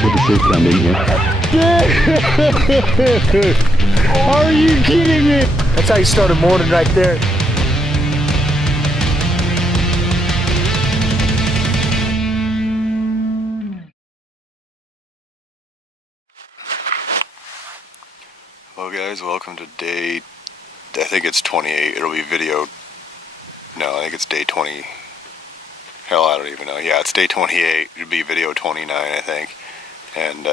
Put the fish cam in here. Are you kidding me? That's how you start a morning right there. Hello guys, welcome to day, I think it's 28, it'll be video, no, I think it's day 20, hell I don't even know, yeah, it's day 28, it'll be video 29 I think, and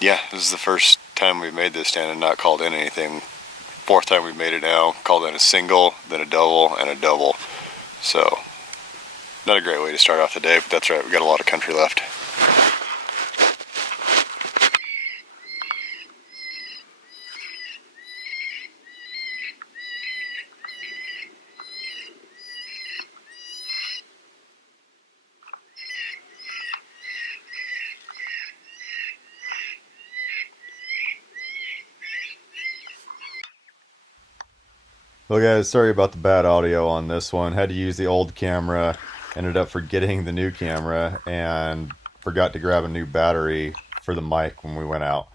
yeah, this is the first time we've made this stand and not called in anything, fourth time we've made it now, called in a single, then a double, and a double, so, not a great way to start off the day, but that's right, we've got a lot of country left. Well guys, sorry about the bad audio on this one. Had to use the old camera, ended up forgetting the new camera, and forgot to grab a new battery for the mic when we went out.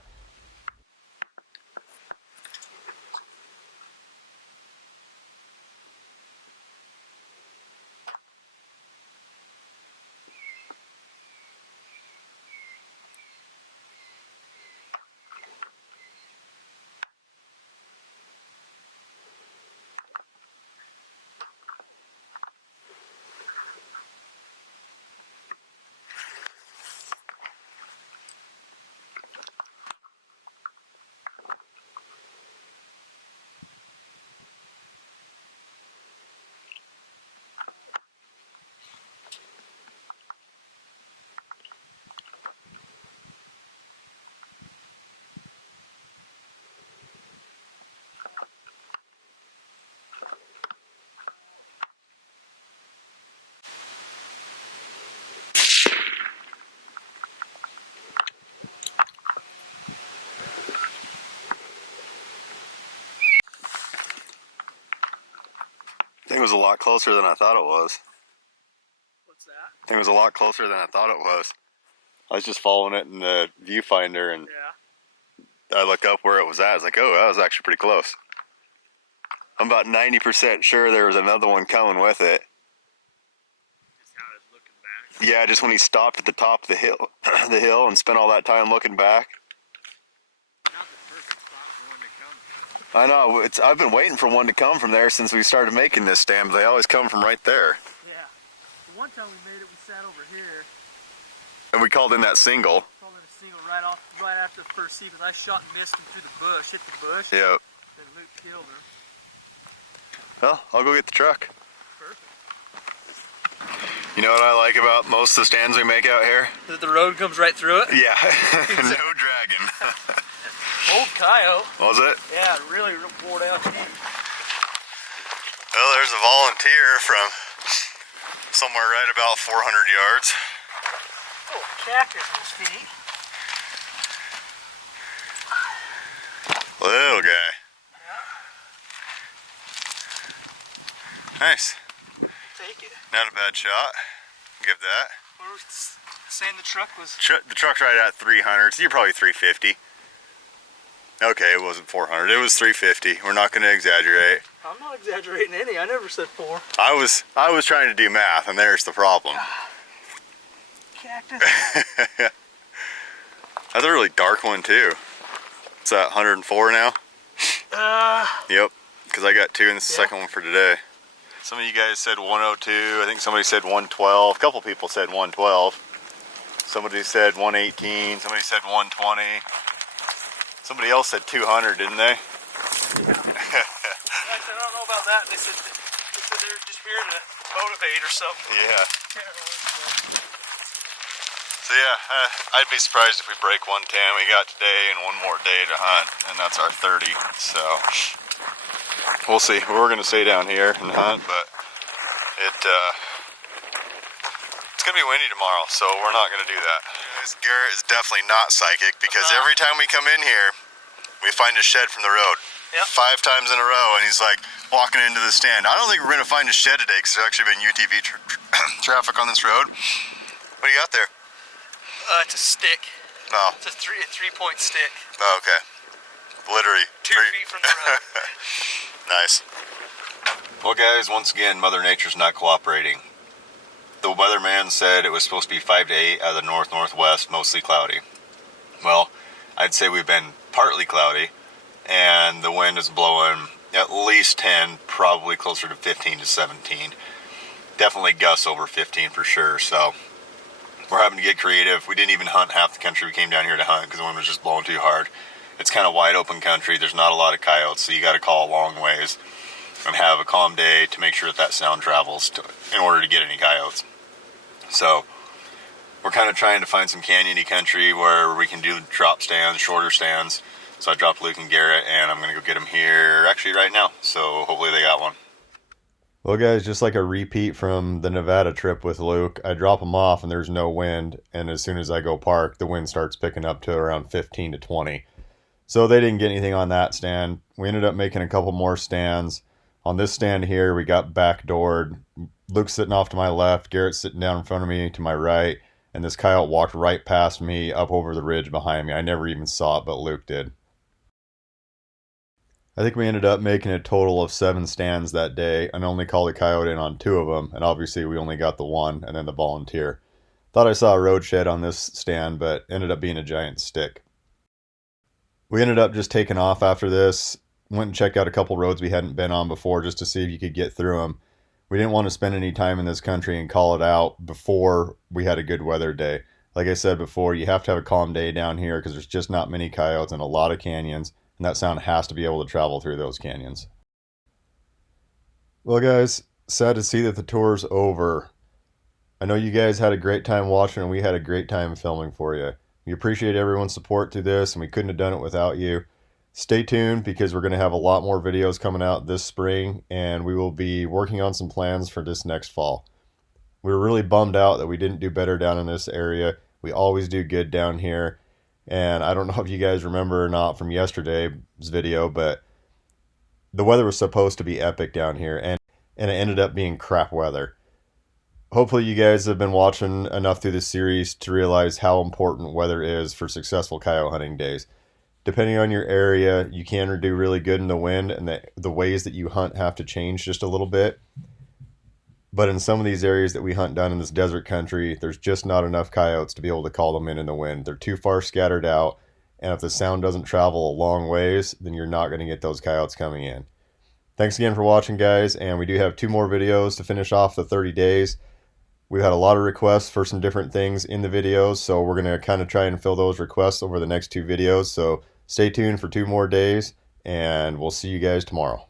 I think it was a lot closer than I thought it was. What's that? I think it was a lot closer than I thought it was. I was just following it in the viewfinder and I looked up where it was at. I was like, oh, that was actually pretty close. I'm about 90% sure there was another one coming with it. Just how it's looking back. Yeah, just when he stopped at the top of the hill and spent all that time looking back. Not the perfect spot for one to come from. I know, I've been waiting for one to come from there since we started making this stand, but they always come from right there. Yeah. The one time we made it, we sat over here. And we called in that single. Called it a single right after the first sequence. I shot and missed him through the bush, hit the bush. Yep. Then Luke killed her. Well, I'll go get the truck. Perfect. You know what I like about most of the stands we make out here? The road comes right through it? Yeah, no dragging. Old Coyote. Was it? Yeah, really real poured out deep. Well, there's a volunteer from somewhere right about 400 yards. Oh, cactus in his feet. Little guy. Nice. Take it. Not a bad shot. Give that. What was saying the truck was? The truck's right at 300, so you're probably 350. Okay, it wasn't 400. It was 350. We're not going to exaggerate. I'm not exaggerating any. I never said 4. I was trying to do math, and there's the problem. Cactus. That's a really dark one too. It's at 104 now. Yep. Because I got 2, and this is the second one for today. Some of you guys said 102. I think somebody said 112. A couple people said 112. Somebody said 118. Somebody said 120. Somebody else said 200, didn't they? Yeah. I don't know about that. They said they were just here to motivate or something. Yeah. So yeah, I'd be surprised if we break 110. We got today and one more day to hunt, and that's our 30. So we'll see. We're gonna stay down here and hunt, but it's gonna be windy tomorrow, so we're not gonna do that. Garrett is definitely not psychic because every time we come in here, we find a shed from the road. Yep. 5 times in a row, and he's like walking into the stand. I don't think we're gonna find a shed today because there's actually been UTV traffic on this road. What do you got there? It's a stick. No. It's a three-point stick. Oh, okay. Literally. 2 feet from the road. Nice. Well, guys, once again, Mother Nature's not cooperating. The weatherman said it was supposed to be 5 to 8 out of the north-northwest, mostly cloudy. Well, I'd say we've been partly cloudy, and the wind is blowing at least 10, probably closer to 15 to 17. Definitely gusts over 15 for sure, so we're having to get creative. We didn't even hunt half the country we came down here to hunt because the wind was just blowing too hard. It's kind of wide open country. There's not a lot of coyotes, so you got to call a long ways and have a calm day to make sure that sound travels in order to get any coyotes. So we're kind of trying to find some canyony country where we can do drop stands, shorter stands. So I dropped Luke and Garrett, and I'm going to go get them here actually right now. So hopefully they got one. Well, guys, just like a repeat from the Nevada trip with Luke, I drop them off and there's no wind. And as soon as I go park, the wind starts picking up to around 15 to 20. So they didn't get anything on that stand. We ended up making a couple more stands. On this stand here, we got backdoored. Luke's sitting off to my left, Garrett's sitting down in front of me to my right, and this coyote walked right past me up over the ridge behind me. I never even saw it, but Luke did. I think we ended up making a total of 7 stands that day and only called a coyote in on 2 of them, and obviously we only got the one and then the volunteer. Thought I saw a road shed on this stand, but ended up being a giant stick. We ended up just taking off after this. Went and checked out a couple roads we hadn't been on before just to see if you could get through them. We didn't want to spend any time in this country and call it out before we had a good weather day. Like I said before, you have to have a calm day down here because there's just not many coyotes and a lot of canyons, and that sound has to be able to travel through those canyons. Well, guys, sad to see that the tour's over. I know you guys had a great time watching and we had a great time filming for you. We appreciate everyone's support through this, and we couldn't have done it without you. Stay tuned because we're going to have a lot more videos coming out this spring, and we will be working on some plans for this next fall. We were really bummed out that we didn't do better down in this area. We always do good down here, and I don't know if you guys remember or not from yesterday's video, but the weather was supposed to be epic down here, and it ended up being crap weather. Hopefully you guys have been watching enough through this series to realize how important weather is for successful coyote hunting days. Depending on your area, you can do really good in the wind, and the ways that you hunt have to change just a little bit. But in some of these areas that we hunt down in this desert country, there's just not enough coyotes to be able to call them in the wind. They're too far scattered out, and if the sound doesn't travel a long ways, then you're not going to get those coyotes coming in. Thanks again for watching, guys, and we do have 2 more videos to finish off the 30 days. We've had a lot of requests for some different things in the videos, so we're going to kind of try and fill those requests over the next 2 videos. So stay tuned for 2 more days, and we'll see you guys tomorrow.